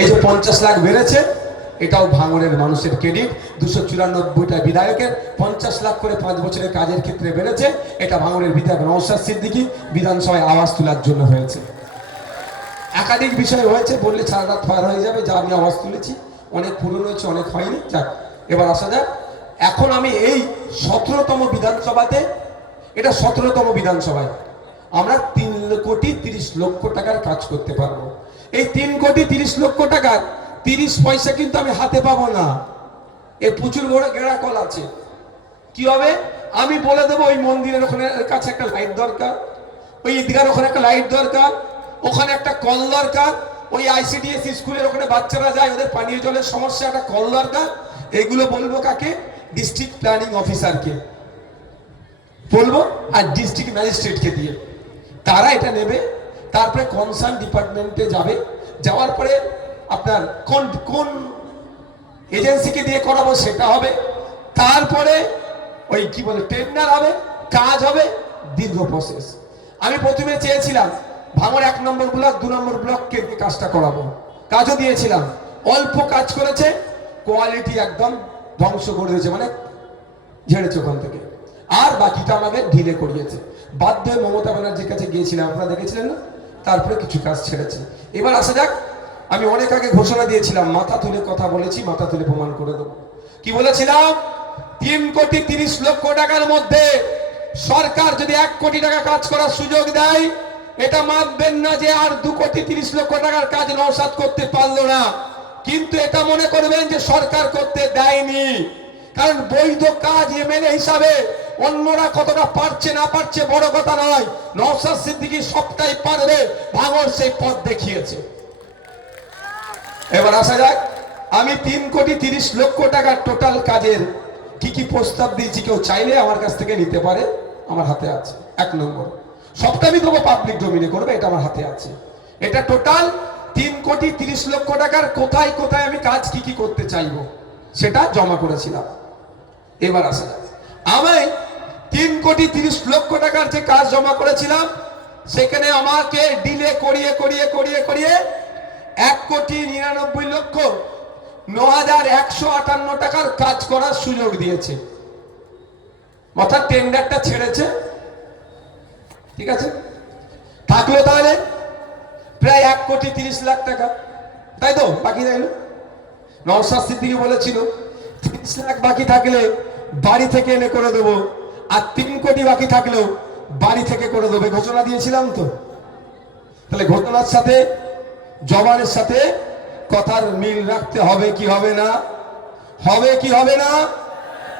এই যে 50 লাখ বেড়েছে, এটাও ভাঙড়ের মানুষের ক্রেডিট। 294টা বিধায়কের 50 লাখ করে 5 বছরের কাজের ক্ষেত্রে বেড়েছে, এটা ভাঙড়ের বিধায়ক নওশাদ সিদ্দিকী বিধানসভায় আওয়াজ তোলার জন্য হয়েছে। একাধিক বিষয় হয়েছে, বললে সারা রাত পার হয়ে যাবে। যা আমি আওয়াজ তুলেছি অনেক পুরনো হয়েছে, অনেক হয়নি। যাক, এবার আসা যাক। এখন আমি এই 17তম বিধানসভাতে, এটা 17তম বিধানসভায় আমরা 3,30,00,000 টাকার কাজ করতে পারবো। এই 3,30,00,000 টাকার 30 পয়সা কিন্তু আমি হাতে পাবো না। এর প্রচুর বড় গেড়াকল আছে। কি হবে আমি বলে দেবো, ওই মন্দিরের ওখানে কাছে একটা লাইট দরকার, ওই ঈদগার ওখানে একটা লাইট দরকার, ওখানে একটা কল দরকার, ওই ICDS স্কুলের ওখানে বাচ্চারা যায়, ওদের পানীয় জলের সমস্যা, একটা কল দরকার। এগুলো বলবো কাকে? ডিস্ট্রিক্ট প্ল্যানিং অফিসারকে বলবো, আর ডিস্ট্রিক্ট ম্যাজিস্ট্রেটকে দিয়ে তারা এটা নেবে। তারপরে কনসার্ন ডিপার্টমেন্টে যাবে, যাওয়ার পরে আপনার কোন কোন এজেন্সিকে দিয়ে করাবো সেটা হবে। তারপরে ওই কি বলে টেন্ডার হবে, কাজ হবে, দীর্ঘ প্রসেস। আমি প্রথমে চেয়েছিলাম ভাঙড় 1 নম্বর ব্লক 2 নম্বর ব্লককে কাজটা করাবো, কাজও দিয়েছিলাম। অল্প কাজ করেছে, কোয়ালিটি একদম ধ্বংস করে দিয়েছে, মানে ঝেড়েছে ওখান থেকে। আর বাকিটা আমাদের ঢিলে করিয়েছে। বাধ্য হয়ে মমতা ব্যানার্জির কাছে গিয়েছিলাম, আপনারা দেখেছিলেন না? তারপরে কিছু কাজ ছেড়েছে। এবার আসা যাক, আমি অনেক আগে ঘোষণা দিয়েছিলাম, মাথা তুলে কথা বলেছি, মাথা তুলে প্রমাণ করে দেবো। কি বলেছিলাম? 3,30,00,000 টাকার মধ্যে সরকার যদি 1 কোটি টাকা কাজ করার সুযোগ দেয়, এটা মানবেন না যে আর 2,30,00,000 টাকার কাজ নওশাদ করতে পারলো না। কিন্তু এটা মনে করবেন যে সরকার করতে দেয়নি, কারণ বৈধ কাজ MLA হিসাবে অন্যরা কতটা পারছে না পারছে বড় কথা নয়, নওশাদ সিদ্দিকী সবটাই পারবে। ভাঙড় সেই পথ দেখিয়েছে। এবার আসা যাক, আমি 3,30,00,000 টাকার টোটাল কাজের কি কি প্রস্তাব দিয়েছি, কেউ চাইলে আমার কাছ থেকে নিতে পারে, আমার হাতে আছে। 1 নম্বর, সবটা আমি দেবো, পাবলিক ডোমিনে করবে, এটা আমার হাতে আছে। এটা টোটাল 3,30,00,000 টাকার কোথায় কোথায় আমি কাজ কি কি করতে চাইবো সেটা জমা করেছিলাম। এবার আসা যাক, আমি 3,30,00,000 টাকার যে কাজ জমা করেছিলাম, সেখানে আমাকে ডিলে করিয়ে করিয়ে করিয়ে করিয়ে 1,99,09,158 টাকার কাজ করার সুযোগ দিয়েছে। অর্থাৎ টেন্ডারটা ছেড়েছে, ঠিক আছে, থাকলো তাহলে প্রায় 1,30,00,000 টাকা, তাই তো? বাকি থাকলো, নওশাদ সিদ্দিকী বলেছিল 30 লাখ বাকি থাকলে বাড়ি থেকে এনে করে দেবো, আর 3 কোটি বাকি থাকলেও বাড়ি থেকে করে দেবে, ঘোষণা দিয়েছিলাম তো। তাহলে ঘটনার সাথে জবানের সাথে কথার মিল রাখতে হবে কি হবে না? হবে কি হবে না?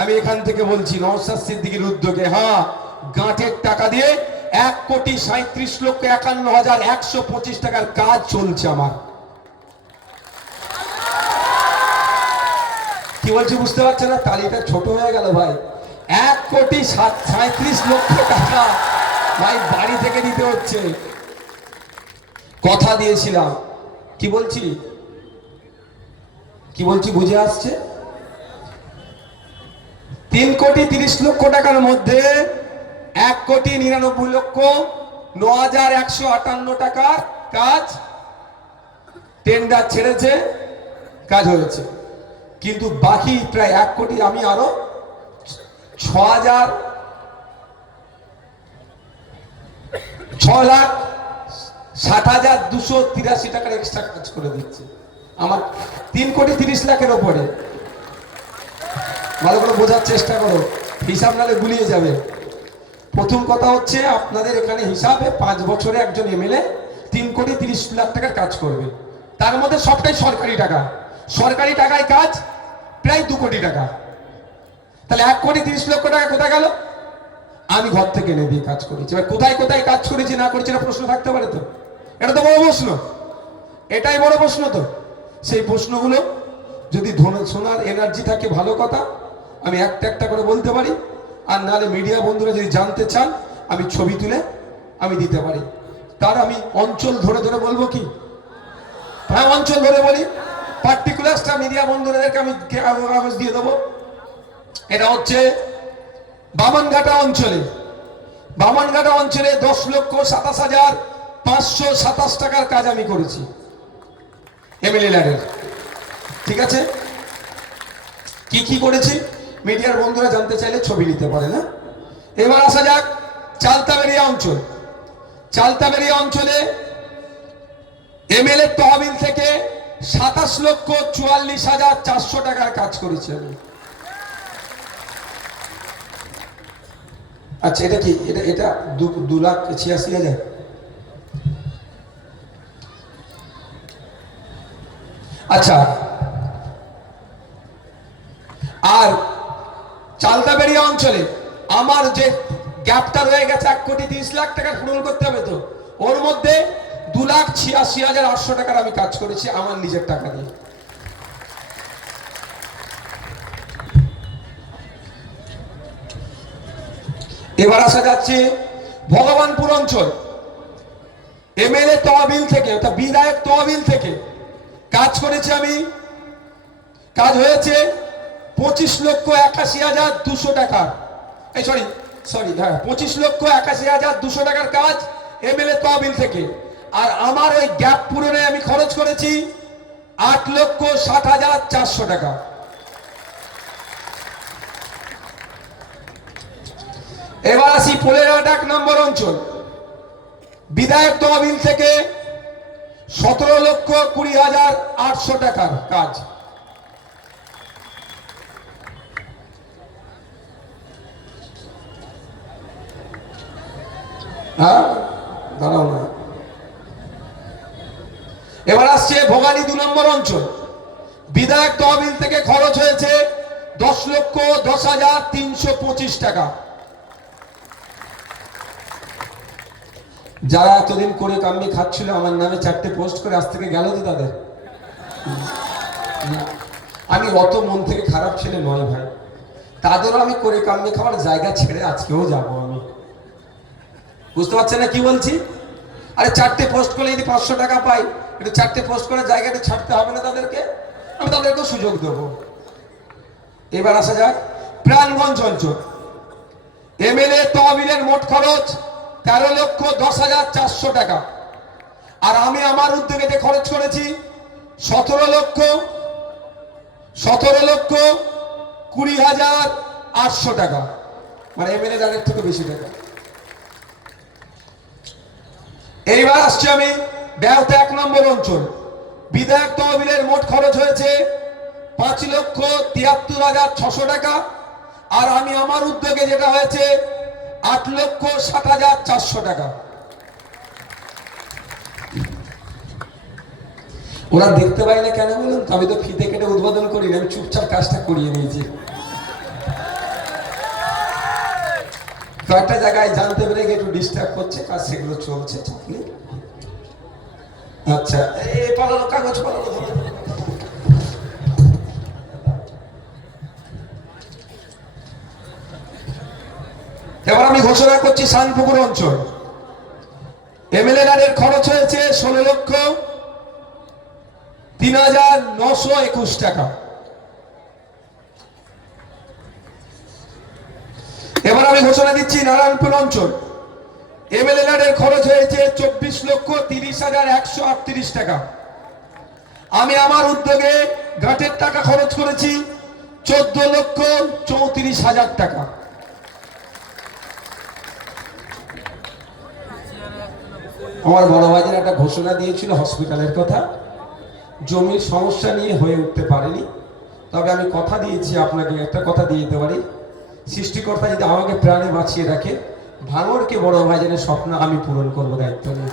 আমি এখান থেকে বলছি, নওশাদ সিদ্দিকীর উদ্যোগে, হ্যাঁ, গাঁটের টাকা দিয়ে 1,37,51,125 টাকার কাজ চলছে আমার। কি বলছি বুঝতে পারছেন না? তালিটা ছোট হয়ে গেল ভাই। 1,37,00,000 টাকা ভাই বাড়ি থেকে দিতে হচ্ছে। কথা দিয়েছিলাম, কি বলছি কি বলছি বুঝে আসছে? 3,30,00,000 টাকার মধ্যে 1,99,09,158 টাকার কাজ টেন্ডার ছেড়েছে, কাজ হয়েছে। কিন্তু বাকি প্রায় 1 কোটি, আমি আরো 6,60,283 টাকার এক্সট্রা কাজ করে দিচ্ছে আমার 3,30,00,000 ওপরে। ভালো করে বোঝার চেষ্টা করো, হিসাব নালে গুলিয়ে যাবে। প্রথম কথা হচ্ছে, আপনাদের এখানে হিসাবে 5 বছরে একজন MLA 3,30,00,000 টাকার কাজ করবে, তার মধ্যে সবটাই সরকারি টাকা। সরকারি টাকায় কাজ প্রায় 2 কোটি টাকা। তাহলে 1,30,00,000 টাকা কোথায় গেল? আমি ঘর থেকে এনে দিয়ে কাজ করেছি। এবার কোথায় কোথায় কাজ করেছি না করেছি না প্রশ্ন থাকতে পারে তো, এটা তো বড় প্রশ্ন, এটাই বড় প্রশ্ন। তো সেই প্রশ্নগুলো যদি শোনার এনার্জি থাকে ভালো কথা, আমি একটা একটা করে বলতে পারি। আর নাহলে মিডিয়া বন্ধুরা যদি জানতে চান, আমি ছবি তুলে আমি দিতে পারি। তার আমি অঞ্চল ধরে ধরে বলবো কি? হ্যাঁ, অঞ্চল ধরে বলি, পার্টিকুলারটা মিডিয়া বন্ধুদেরকে আমি কাগজ দিয়ে দেবো। এটা হচ্ছে বামনঘাটা অঞ্চলে, 10,27,527 টাকার কাজ আমি করেছি। এমএলএ ল্যাডের। ঠিক আছে, কি কি করেছি মিডিয়ার বন্ধুরা জানতে চাইলে ছবি নিতে পারে না। এবার আসা যাক চালতাবেরিয়া অঞ্চল। চালতাবেরিয়া অঞ্চলে এমএলএ তহবিল থেকে 27,44,400 টাকার কাজ করেছি আমি। আচ্ছা, এটা কি? এটা 2,86,000। আচ্ছা, আর চালতাবেরিয়া অঞ্চলে আমার যে গ্যাপটা রয়ে গেছে 1,30,00,000 টাকা পূরণ করতে হবে, তো ওর মধ্যে 2,86,800 টাকার আমি কাজ করেছি আমার নিজের টাকা দিয়ে। এবার আসা যাচ্ছে ভগবানপুর অঞ্চল। এমএলএ তহবিল থেকে অর্থাৎ বিধায়ক তহবিল থেকে কাজ করেছি আমি। কাজ হয়েছে 25,81,200 টাকা। এই সরি, হ্যাঁ, 25,81,200 টাকার কাজ এমএলএ তহবিল থেকে। আর আমার ওই গ্যাপ পূরণে আমি খরচ করেছি 8,60,400 টাকা। এবার আসি 15 নম্বর অঞ্চল। বিধায়ক তহবিল থেকে 17,20,800 টাকার কাজ। হ্যাঁ, দাঁড়াও না। এবার আসছে ভোগালী 2 নম্বর অঞ্চল। বিধায়ক তহবিল থেকে খরচ হয়েছে 10,10,325 টাকা। যারা এতদিন করে কামিয়ে খাচ্ছিল আমার নামে 4টে পোস্ট করে আজ থেকে গেল তো তাদের। আমি অত মন থেকে খারাপ ছেলে নয় ভাই, তাদেরও আমি করে কামিয়ে খাওয়ার জায়গা ছেড়ে আজকেও যাবো আমি। বুঝতে পারছেন না কি বলছি? আরে 4টে পোস্ট করলে যদি 500 টাকা পাই, একটু 4টে পোস্ট করার জায়গাটা ছাড়তে হবে না তাদেরকে? আমি তাদেরকেও সুযোগ দেবো। এবার আসা যাক প্রাণগঞ্জ অঞ্চল। এমএলএ তহবিলের মোট খরচ 13,10,400 টাকা। আর আমি আমার উদ্যোগে যে খরচ করেছি 17,20,800 টাকা, মানে এমএলএ দানের থেকে বেশি টাকা। এইবার আসছি আমি ব্যবতা 1 নম্বর অঞ্চল। বিধায়ক তহবিলের মোট খরচ হয়েছে 5,73,600 টাকা। আর আমি আমার উদ্যোগে যেটা হয়েছে 8,60,400 টাকা। ওরা দেখতে পাই না কেন বলুন তো? আমি তো ফিতে কেটে উদ্বোধন করি না, আমি চুপচাপ কাজটা করিয়ে নিয়েছি। কয়েকটা জায়গায় জানতে পেরে একটু ডিস্টার্ব করছে, কাজ সেগুলো চলছে। আচ্ছা, এই পালানো কাগজ পালানো। এবার আমি ঘোষণা করছি শানপুকুর অঞ্চল। এমএলএ এর খরচ হয়েছে 16,03,921 টাকা। এবার আমি ঘোষণা দিচ্ছি নারায়ণপুর অঞ্চল। এমএলএ এর খরচ হয়েছে 24,30,138 টাকা। আমি আমার উদ্যোগে ঘাটের টাকা খরচ করেছি 14,34,000 টাকা। আমার বড় ভাইদের একটা ঘোষণা দিয়েছিল হসপিটালের কথা, জমির সমস্যা নিয়ে হয়ে উঠতে পারেনি। তবে আমি কথা দিয়েছি, আপনাকে একটা কথা দিয়ে দিতে পারি, সৃষ্টিকর্তা যদি আমাকে প্রাণে বাঁচিয়ে রাখে, ভাঙড়কে বড় ভাইজানের স্বপ্ন আমি পূরণ করবো দায়িত্ব নিয়ে।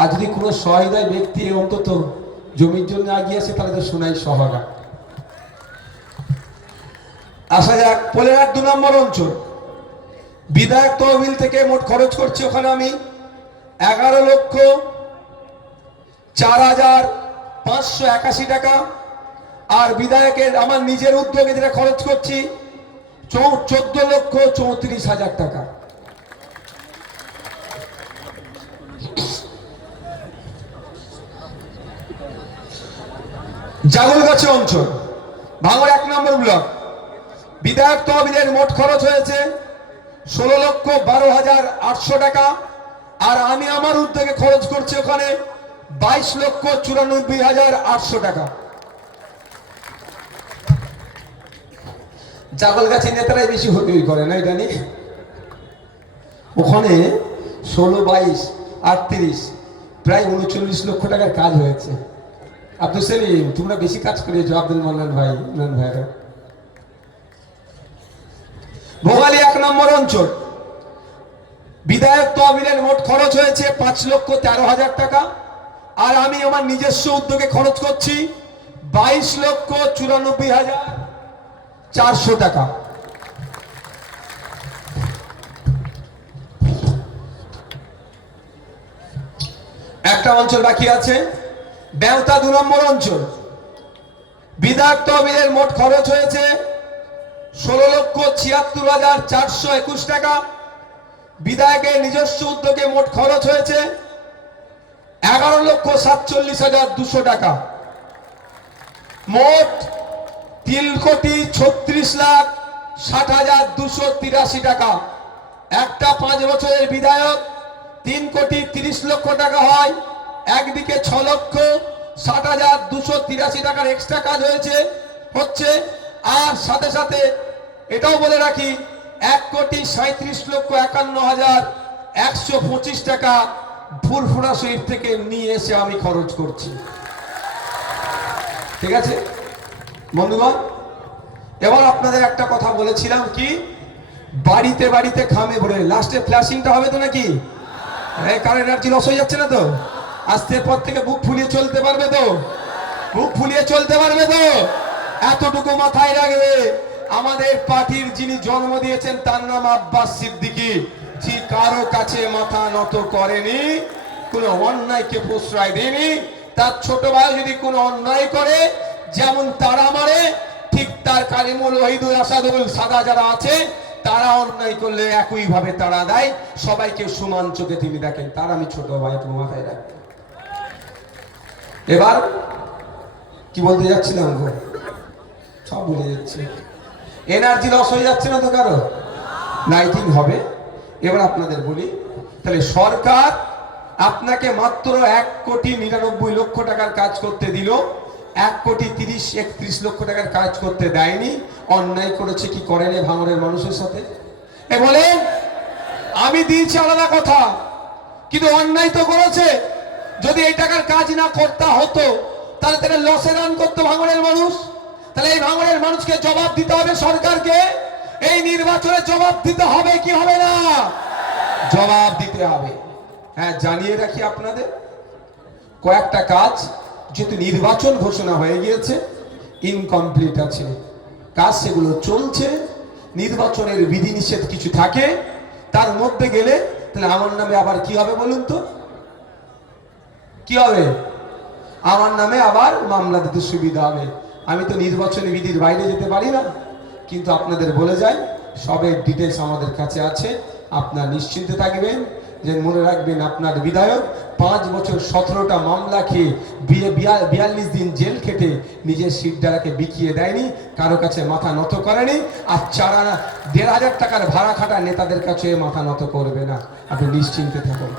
আর যদি কোনো সহায়তায় ব্যক্তি অন্তত জমির জন্য এগিয়ে আসে তাহলে তো শোনাই সহাগা। আসা যাক 2 নম্বর অঞ্চল। বিধায়ক তহবিল থেকে মোট খরচ করছি ওখানে আমি 11,04,581 টাকা। আর বিধায়কের আমার নিজের উদ্যোগে যেটা খরচ করছি 14,34,000 টাকা। জাগলগাছি অঞ্চল, ভাঙড় 1 নম্বর ব্লক। বিধায়ক তহবিলের মোট খরচ হয়েছে 16,12,800 টাকা। আর আমি আমার উদ্যোগে খরচ করছি ওখানে 22,94,800 টাকা। জাগলগাছি নেতারাই বেশি হই করে না এটা নিয়ে। ওখানে 16, 22, 38 প্রায় 39 লক্ষ টাকার কাজ হয়েছে। আব্দুল সেলিম, তোমরা বেশি কাজ করিয়েছো। আব্দুল মান্নান ভাই, ইমরান ভাইরা। ভোগালী 1 নম্বর অঞ্চল, বিধায়ক তহবিলের মোট খরচ হয়েছে 5,13,000 টাকা। আর আমি আমার নিজস্ব উদ্যোগে খরচ করছি 22,94,400 টাকা। একটা অঞ্চল বাকি আছে, বেওতা 2 নম্বর অঞ্চল, বিধায়ক তহবিলের মোট খরচ হয়েছে 16,76,421 টাকা। বিধায়কের নিজস্ব উদ্যোগে মোট খরচ হয়েছে 11,47,200 টাকা। মোট 3,36,60,283 টাকা। একটা 5 বছরের বিধায়ক 3,30,00,000 টাকা হয়, একদিকে 6,60,283 টাকার এক্সট্রা কাজ হচ্ছে। আর সাথে সাথে এটাও বলে রাখি 1,37,51,125 টাকা ফুরফুরা শরীফ থেকে নিয়ে এসে আমি খরচ করছি। ঠিক আছে বন্ধুগণ, এবার আপনাদের একটা কথা বলেছিলাম কি, বাড়িতে বাড়িতে খামে ভরে লাস্টে ফ্ল্যাশিংটা হবে তো নাকি? কারণ এনার্জি লস হয়ে যাচ্ছে না তো? আজকের পর থেকে বুক ফুলিয়ে চলতে পারবে তো? বুক ফুলিয়ে চলতে পারবে তো? এতটুকু মাথায় রাখবে, আমাদের পার্টির যিনি জন্ম দিয়েছেন তার নাম আব্বাস সিদ্দিকী। যে কারো কাছে মাথা নত করেনি, কোনো অন্যায়কে প্রশ্রয় দেয়নি। তার ছোট ভাই যদি কোনো অন্যায় করে, যেমন তারা মারে, ঠিক তার কালিমুল, ওহিদুল, আসাদুল, সাদা যারা আছে তারা অন্যায় করলে একই ভাবে তারা দেয়। সবাইকে সমান চোখে তিনি দেখেন। তার আমি ছোট ভাই, একটু মাথায় রাখবেন। এবার কি বলতে যাচ্ছিলাম গো, সব ভুলে যাচ্ছে। এনার্জি লস হয়ে যাচ্ছে না তো কারো? লাইটিং হবে। এবার আপনাদের বলি, তাহলে সরকার আপনাকে মাত্র 1,99,00,000 টাকার কাজ করতে দিল, 1,30,31,00,000 টাকার কাজ করতে দেয়নি। অন্যায় করেছে কি করেনি ভাঙড়ের মানুষের সাথে? বলেন, আমি দিয়েছি আলাদা কথা, কিন্তু অন্যায় তো করেছে। যদি এই টাকার কাজ না করতে হতো তাহলে তারা লসে রান করতো ভাঙড়ের মানুষ। তাহলে এই ভাঙড়ের মানুষকে জবাব দিতে হবে সরকারকে। এই নির্বাচনে জবাব দিতে হবে কি হবে না? জবাব দিতে হবে। হ্যাঁ, জানিয়ে রাখি আপনাদের, কয়েকটা কাজ যেহেতু নির্বাচন ঘোষণা হয়ে গিয়েছে, ইনকমপ্লিট আছে কাজ, সেগুলো চলছে। নির্বাচনের বিধিনিষেধ কিছু থাকে, তার মধ্যে গেলে তাহলে আমার নামে আবার কি হবে বলুন তো? কি হবে? আমার নামে আবার মামলা দিতে সুবিধা হবে। আমি তো নির্বাচনী বিধির বাইরে যেতে পারি না। কিন্তু আপনাদের বলে যাই, সবের ডিটেলস আমাদের কাছে আছে। আপনার নিশ্চিন্তে থাকবেন, যে মনে রাখবেন আপনার বিধায়ক 5 বছর 17টা মামলা খেয়ে 42 দিন জেল খেটে নিজের সিটডারাকে বিকিয়ে দেয়নি, কারো কাছে মাথা নত করেনি। আর 1,500 টাকার ভাড়া খাটা নেতাদের কাছে মাথা নত করবে না। আপনি নিশ্চিন্তে থাকুন।